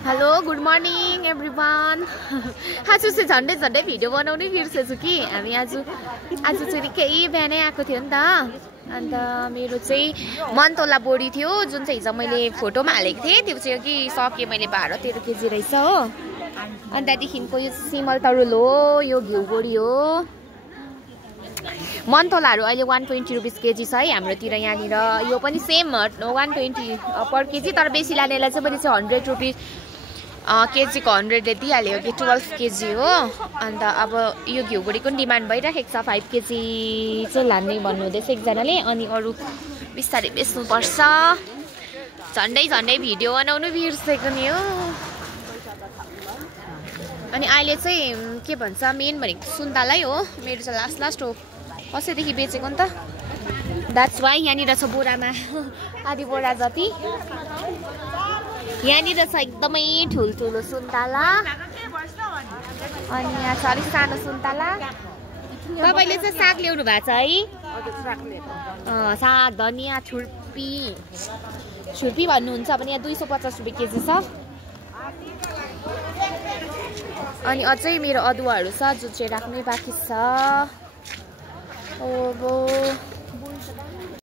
Hello good morning everyone. आज चाहिँ झन्डै भिडियो बनाउनै बिर्सेछु कि हामी आज चाहिँ केही बिहानै आएको थियो नि त। अन्त मेरो चाहिँ मनतोला बोडी थियो जुन चाहिँ हिजो मैले फोटोमा हालेको थिएँ त्यो चाहिँ कि सकेँ मैले 12-13 केजी रहेछ हो। अनि त्यहाँदेखिको यो सिमल तरुल हो, यो घिउ बोडी हो। मनतोलाहरू अहिले 120 रुपिस केजी छ है हाम्रोतिर यहाँनिर। यो पनि सेम 120 पर केजी, तर बेसी लानेलाई चाहिँ मैले चाहिँ 100 रुपिस केजीको 100ले दिइहाल्यो कि 12 केजी हो। अन्त अब यो घिउ बोडीको पनि डिमान्ड भइरहेको छ, 5 केजी चाहिँ लाने भन्नुहुँदैछ एकजनाले। अनि अरू बिस्तारै बेच्नुपर्छ। झन्डै भिडियो बनाउनु बिर्सेको नि हो। अनि अहिले चाहिँ के भन्छ मेन भनेको सुन्तलै हो। मेरो चाहिँ लास्ट हो, कसैदेखि बेचेको नि त। द्याट्स वाइ यहाँनिर छ बोरामा आधी बोरा जति। यहाँनिर छ एकदमै ठुल्ठुलो सुन्तला। अनि यहाँ छ अलिक सानो सुन्तला। तपाईँले चाहिँ साग ल्याउनु भएको छ है? साग, धनियाँ, छुर्पी भन्नुहुन्छ भने यहाँ 250 रुपियाँ केजी छ। अनि अझै मेरो अदुवाहरू छ जुन चाहिँ राख्नै बाँकी छ। ओहो